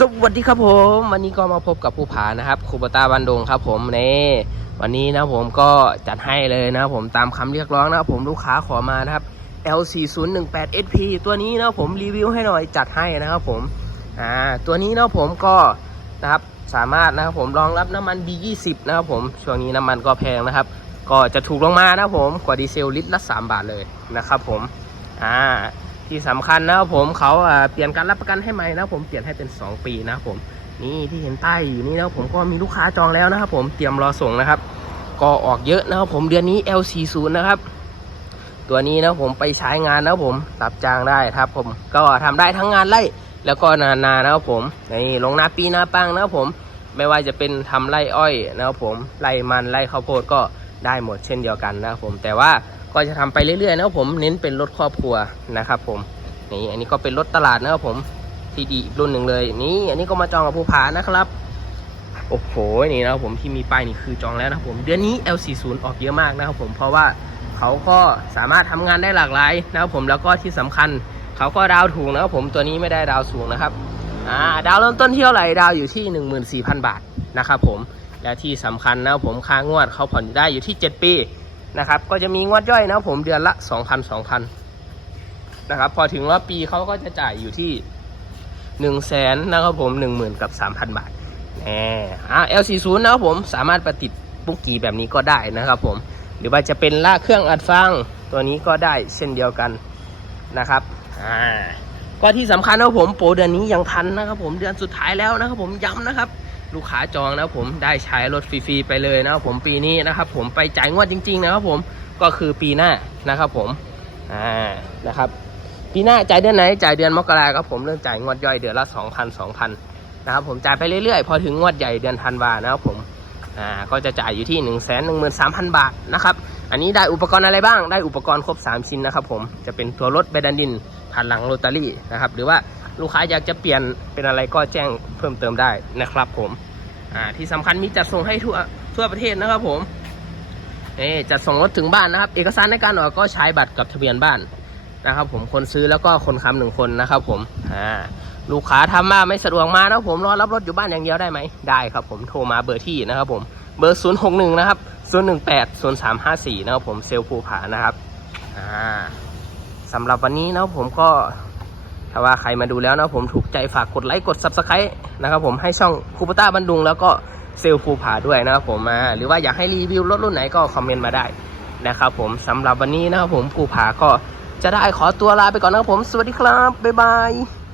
สวัสดีครับผม วันนี้ก็มาพบกับผู้ผานะครับคูปตาบันดงครับ ผมเน่วันนี้นะผมก็จัดให้เลยนะผมตามคำเรียกร้องนะผมลูกค้าขอมานะครับ L4018SP ตัวนี้นะผมรีวิวให้หน่อยจัดให้นะครับผมอ่าตัวนี้นะผมก็นะครับสามารถนะครับผมรองรับน้ำมัน B20 นะครับผมช่วงนี้น้ำมันก็แพงนะครับ ก็จะถูกลงมานะผมกว่าดีเซลลิตรละ3บาทเลยนะครับผมอ่า ที่สำคัญนะครับผมเขาเปลี่ยนการรับประกันให้ใหม่นะครับผมเปลี่ยนให้เป็น 2 ปีนะครับผมนี่ที่เห็นใต้อยู่นี่นะครับผมก็มีลูกค้าจองแล้วนะครับผมเตรียมรอส่งนะครับ ก็ออกเยอะนะครับผมเดือนนี้ L40 นะครับ ตัวนี้นะผมไปใช้งานนะครับผมรับจ้างได้ครับผมก็ทำได้ทั้งงานไร่แล้วก็นานานะครับผมนี่ลงนาปีนาปังนะครับผมไม่ว่าจะเป็นทำไร่อ้อยนะครับผมไร่มันไร่ข้าวโพดก็ได้หมดเช่นเดียวกันนะครับผมแต่ว่า ก็จะทำไปเรื่อยๆนะครับผมเน้นเป็นรถครอบครัวนะครับผมนี่อันนี้ก็เป็นรถตลาดนะครับผมที่ดีรุ่นหนึ่งเลยนี่อันนี้ก็มาจองกับผู้ผานะครับโอ้โหนี่นะครับผมที่มีป้ายนี่คือจองแล้วนะครับผมเดือนนี้ L40 ออกเยอะมากนะครับผมเพราะว่าเขาก็สามารถทำงานได้หลากหลายนะครับผมแล้วก็ที่สำคัญเขาก็ดาวถูกนะครับผมตัวนี้ไม่ได้ดาวสูงนะครับอ่าดาวเริ่มต้นที่เท่าไหร่ดาวอยู่ที่ 14,000 บาทนะครับผมและที่สำคัญนะครับผมค่างวดเขาผ่อนได้อยู่ที่ 7 ปี นะครับ ก็จะมีงวดย่อยนะครับผมเดือนละ 2,000 2,000นะครับ พอถึงรอบปีเขาก็จะจ่ายอยู่ที่1 0 0 0 0แสนนะครับผม 10,000 กับ 3,000 บาทแหมอ่า L40 นะครับผมสามารถประติดปุกกี้แบบนี้ก็ได้นะครับผม หรือว่าจะเป็นลากเครื่องอัดฟังตัวนี้ก็ได้เช่นเดียวกันนะครับ อ่า ก็ที่สำคัญนะครับผมโปรเดือนนี้ยังทันนะครับผมเดือนสุดท้ายแล้วนะครับผมย้ำนะครับ ลูกค้าจองนะผมได้ใช้รถฟรีๆไปเลยนะครับผมปีนี้นะครับผมไปจ่ายงวดจริง ๆ นะครับผมก็คือปีหน้านะครับผมอ่านะครับปีหน้าจ่ายเดือนไหนจ่ายเดือนมกราครับผมเริ่มจ่ายงวดย่อยเดือนละ 2,000 2,000นะครับผมจ่ายไปเรื่อยๆ พอถึงงวดใหญ่เดือนธันวานะครับผมอ่าก็จะจ่ายอยู่ที่ 1 1 3 0 0 0 บาทนะครับอันนี้ได้อุปกรณ์อะไรบ้างได้อุปกรณ์ครบ 3 ชิ้นนะครับผมจะเป็นตัวรถเบดันดินผ่านหลังโรตารี่นะครับหรือว่า ลูกค้าอยากจะเปลี่ยนเป็นอะไรก็แจ้งเพิ่มเติมได้นะครับผมอ่าที่สำคัญมีจัดส่งให้ทั่วทั่วประเทศนะครับผมเอ่จัดส่งรถถึงบ้านนะครับ เอกสารในการออกก็ใช้บัตรกับทะเบียนบ้านนะครับผมคนซื้อแล้วก็คนค้ำหนึ่งคนนะครับผมอ่าลูกค้าทำมาไม่สะดวกมานะครับผมรอรับรถอยู่บ้านอย่างเดียวได้ไหมได้ครับผมโทรมาเบอร์ที่นะครับผมเบอร์ 0 6 1 นะครับ 0 1 8 0 3 5 4 นะครับผมเซลล์ภูผานะครับอ่าสำหรับวันนี้นะครับผมก็ ถ้าว่าใครมาดูแล้วนะผมถูกใจฝากกดไลค์กด Subscribe นะครับผมให้ช่องคูปต้าบันดุงแล้วก็เซลฟูผาด้วยนะครับผมมาหรือว่าอยากให้รีวิวรถรุ่นไหนก็คอมเมนต์มาได้นะครับผมสำหรับวันนี้นะครับผมภูผาก็จะได้ขอตัวลาไปก่อนนะครับผมสวัสดีครับบ๊ายบาย